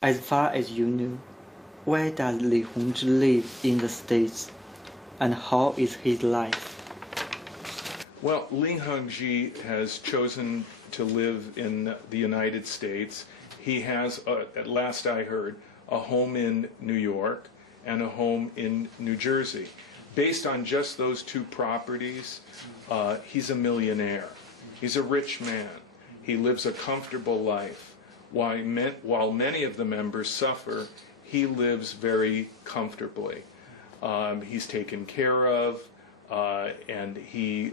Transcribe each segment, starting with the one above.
As far as you know, where does Li Hongzhi live in the States, and how is his life? Well, Li Hongzhi has chosen to live in the United States. He has, at last I heard, a home in New York and a home in New Jersey. Based on just those two properties, he's a millionaire. He's a rich man. He lives a comfortable life. While many of the members suffer, he lives very comfortably. He's taken care of, and he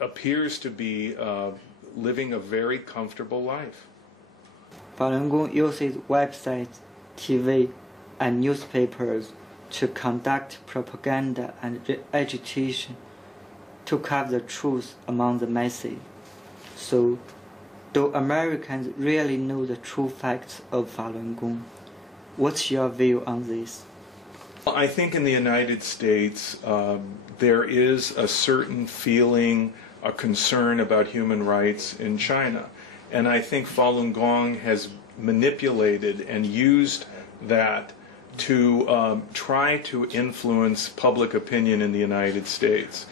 appears to be living a very comfortable life. Falun Gong uses websites, TV, and newspapers to conduct propaganda and agitation to cover the truth among the masses. So, do Americans really know the true facts of Falun Gong? What's your view on this? I think in the United States there is a certain feeling, a concern about human rights in China. And I think Falun Gong has manipulated and used that to try to influence public opinion in the United States.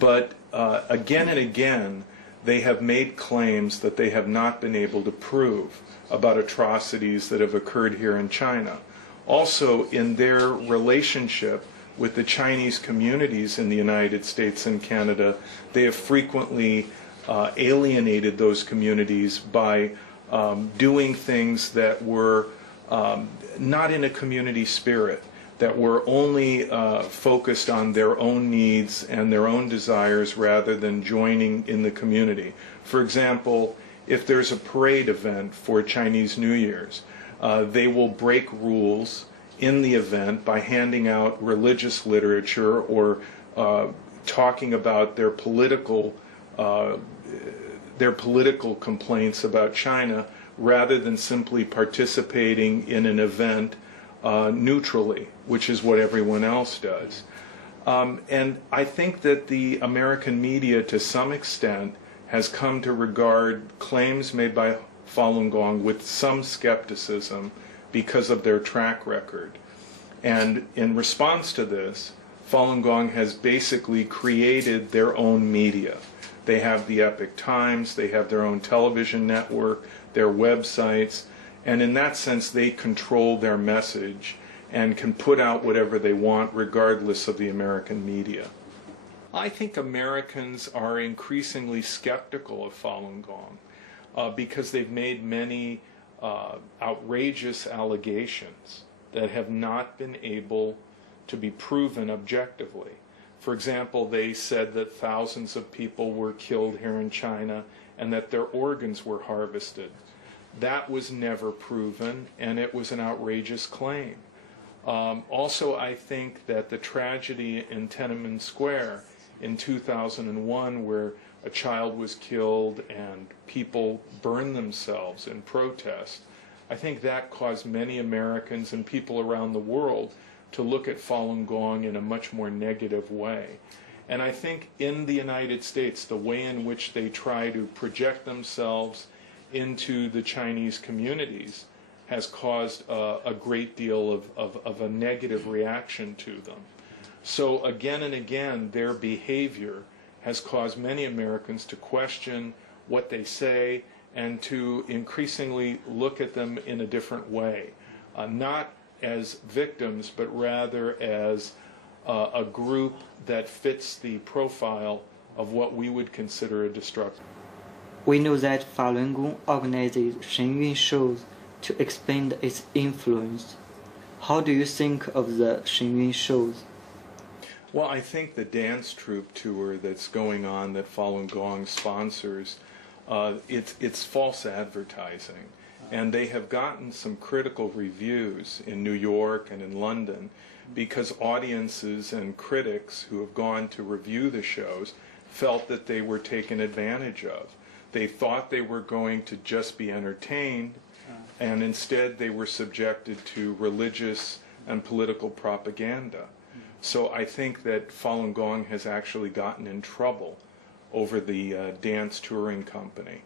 But again and again, they have made claims that they have not been able to prove about atrocities that have occurred here in China. Also, in their relationship with the Chinese communities in the United States and Canada, they have frequently alienated those communities by doing things that were not in a community spirit, that were only focused on their own needs and their own desires rather than joining in the community. For example, if there's a parade event for Chinese New Year's, they will break rules in the event by handing out religious literature or talking about their political complaints about China rather than simply participating in an event neutrally, which is what everyone else does. And I think that the American media, to some extent, has come to regard claims made by Falun Gong with some skepticism because of their track record. And in response to this, Falun Gong has basically created their own media. They have the Epoch Times, they have their own television network, their websites, and in that sense they control their message and can put out whatever they want regardless of the American media. I think Americans are increasingly skeptical of Falun Gong because they've made many outrageous allegations that have not been able to be proven objectively. For example, they said that thousands of people were killed here in China and that their organs were harvested. That was never proven, and it was an outrageous claim. Also, I think that the tragedy in Tiananmen Square in 2001, where a child was killed and people burned themselves in protest, I think that caused many Americans and people around the world to look at Falun Gong in a much more negative way. And I think in the United States, the way in which they try to project themselves into the Chinese communities has caused a great deal of a negative reaction to them. So again and again, their behavior has caused many Americans to question what they say and to increasingly look at them in a different way, not as victims, but rather as a group that fits the profile of what we would consider a destructive. We know that Falun Gong organizes Shenyun shows to expand its influence. How do you think of the Shenyun shows? Well, I think the dance troupe tour that's going on that Falun Gong sponsors, it's false advertising. And they have gotten some critical reviews in New York and in London because audiences and critics who have gone to review the shows felt that they were taken advantage of. They thought they were going to just be entertained, and instead they were subjected to religious and political propaganda. So I think that Falun Gong has actually gotten in trouble over the dance touring company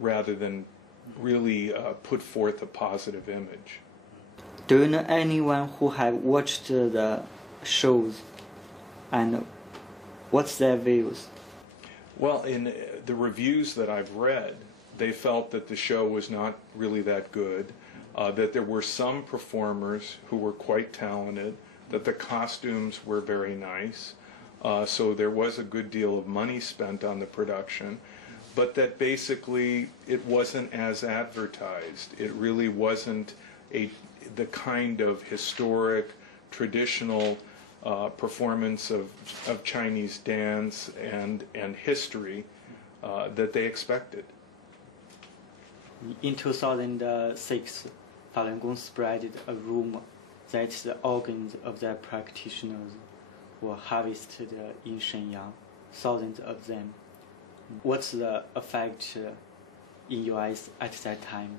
rather than really put forth a positive image. Do you know anyone who have watched the shows, and what's their views? Well, in the reviews that I've read, they felt that the show was not really that good, that there were some performers who were quite talented, that the costumes were very nice, so there was a good deal of money spent on the production, but that basically it wasn't as advertised. It really wasn't the kind of historic, traditional performance of Chinese dance and history that they expected. In 2006, Falun Gong spread a rumor that the organs of their practitioners were harvested in Shenyang, thousands of them. What's the effect in your eyes at that time?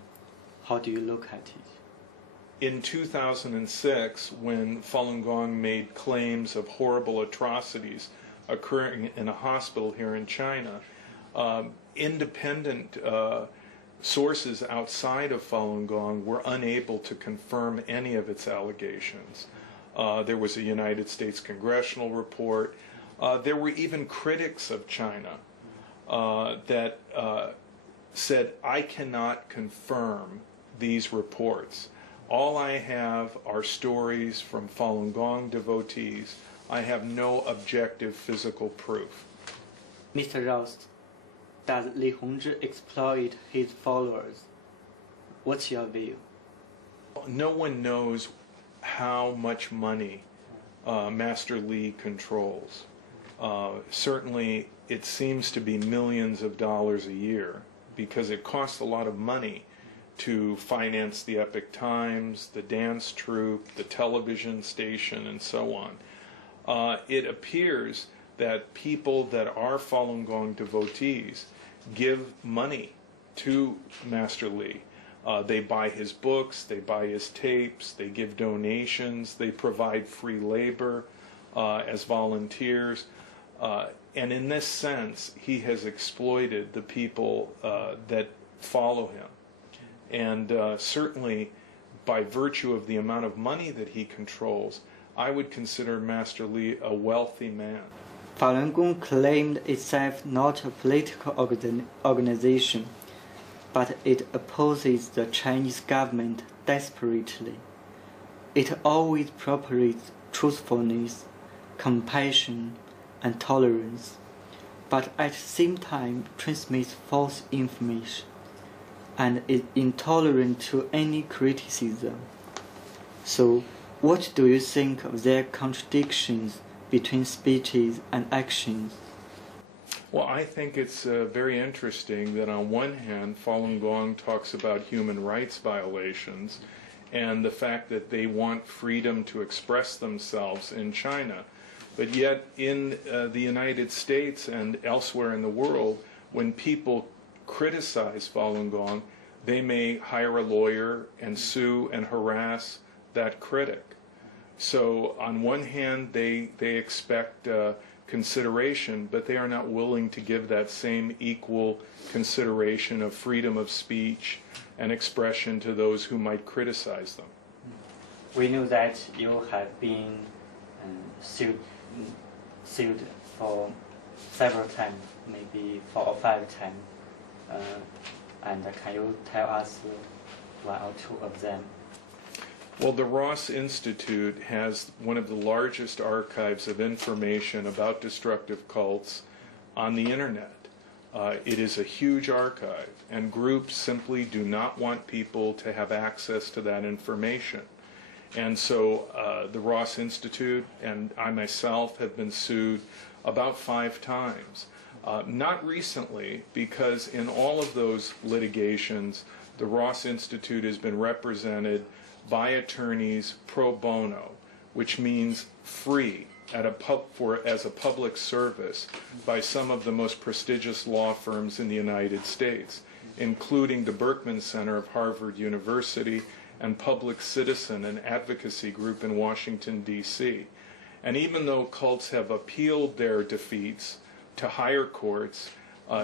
How do you look at it? In 2006, when Falun Gong made claims of horrible atrocities occurring in a hospital here in China, independent sources outside of Falun Gong were unable to confirm any of its allegations. There was a United States congressional report. There were even critics of China that said, I cannot confirm these reports. All I have are stories from Falun Gong devotees. I have no objective physical proof. Mr. Ross, does Li Hongzhi exploit his followers? What's your view? No one knows how much money Master Li controls. Certainly, it seems to be millions of dollars a year because it costs a lot of money to finance the Epic Times, the dance troupe, the television station, and so on. It appears that people that are Falun Gong devotees give money to Master Li. They buy his books, they buy his tapes, they give donations, they provide free labor as volunteers. And in this sense, he has exploited the people that follow him. And certainly, by virtue of the amount of money that he controls, I would consider Master Li a wealthy man. Falun Gong claimed itself not a political organization, but it opposes the Chinese government desperately. It always propagates truthfulness, compassion, and tolerance, but at the same time transmits false information and is intolerant to any criticism. So, what do you think of their contradictions between speeches and actions? Well, I think it's very interesting that on one hand, Falun Gong talks about human rights violations and the fact that they want freedom to express themselves in China. But yet in the United States and elsewhere in the world, when people criticize Falun Gong, they may hire a lawyer and sue and harass that critic. So on one hand, they expect consideration, but they are not willing to give that same equal consideration of freedom of speech and expression to those who might criticize them. We know that you have been sued for several times, maybe 4 or 5 times. And can you tell us 1 or 2 of them? Well, the Ross Institute has one of the largest archives of information about destructive cults on the internet. It is a huge archive, and groups simply do not want people to have access to that information. And so the Ross Institute and I myself have been sued about 5 times. Not recently, because in all of those litigations, the Ross Institute has been represented by attorneys pro bono, which means free as a public service by some of the most prestigious law firms in the United States, including the Berkman Center of Harvard University and Public Citizen, an advocacy group in Washington, D.C. And even though cults have appealed their defeats to higher courts,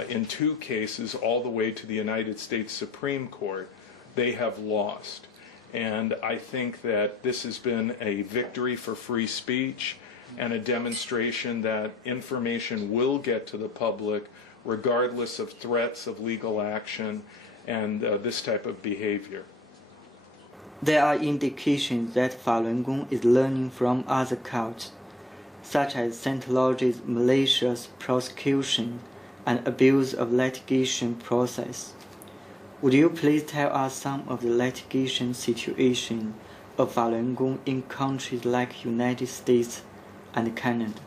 in 2 cases all the way to the United States Supreme Court, they have lost. And I think that this has been a victory for free speech and a demonstration that information will get to the public regardless of threats of legal action and this type of behavior. There are indications that Falun Gong is learning from other cults, such as Scientology's malicious prosecution and abuse of litigation process. Would you please tell us some of the litigation situation of Falun Gong in countries like United States and Canada?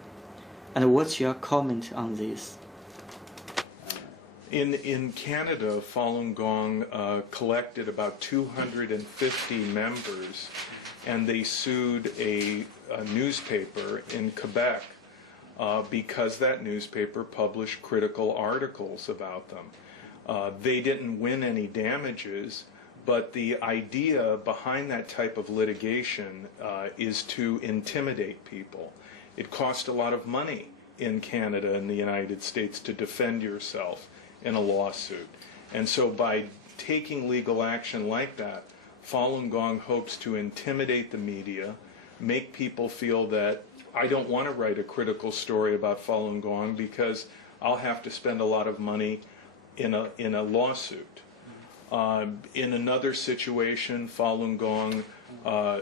And what's your comment on this? In Canada, Falun Gong collected about 250 members, and they sued a newspaper in Quebec because that newspaper published critical articles about them. They didn't win any damages, but the idea behind that type of litigation is to intimidate people. It costs a lot of money in Canada and the United States to defend yourself in a lawsuit. And so by taking legal action like that, Falun Gong hopes to intimidate the media, make people feel that I don't want to write a critical story about Falun Gong because I'll have to spend a lot of money in a lawsuit. In another situation, Falun Gong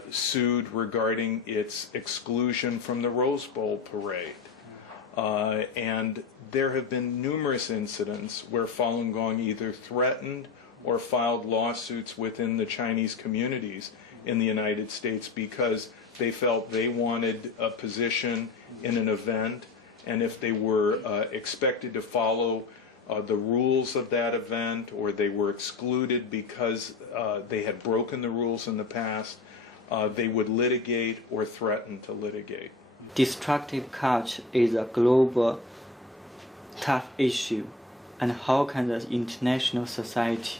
sued regarding its exclusion from the Rose Bowl parade. And there have been numerous incidents where Falun Gong either threatened or filed lawsuits within the Chinese communities in the United States because they felt they wanted a position in an event, and if they were expected to follow the rules of that event, or they were excluded because they had broken the rules in the past, they would litigate or threaten to litigate. Destructive culture is a global, tough issue, and how can the international society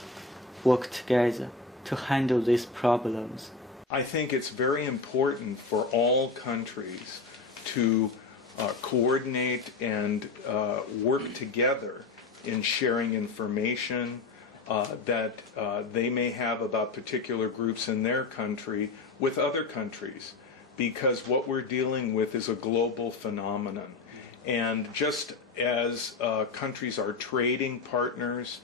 work together to handle these problems? I think it's very important for all countries to coordinate and work together in sharing information that they may have about particular groups in their country with other countries, because what we're dealing with is a global phenomenon. And just as countries are trading partners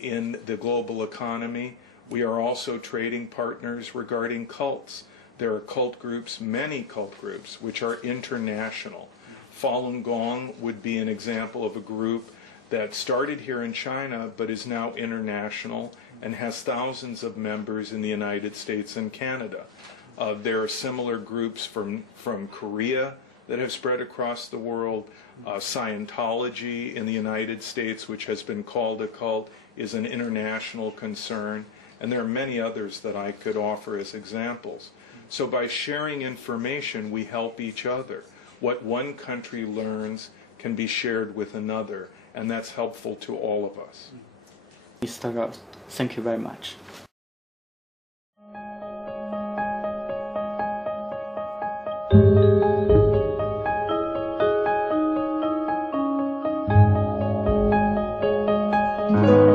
in the global economy, we are also trading partners regarding cults. There are cult groups, many cult groups, which are international. Falun Gong would be an example of a group that started here in China but is now international and has thousands of members in the United States and Canada. There are similar groups from Korea that have spread across the world. Scientology in the United States, which has been called a cult, is an international concern. And there are many others that I could offer as examples. So by sharing information, we help each other. What one country learns can be shared with another, and that's helpful to all of us. Mr. Ross, thank you very much. Thank you.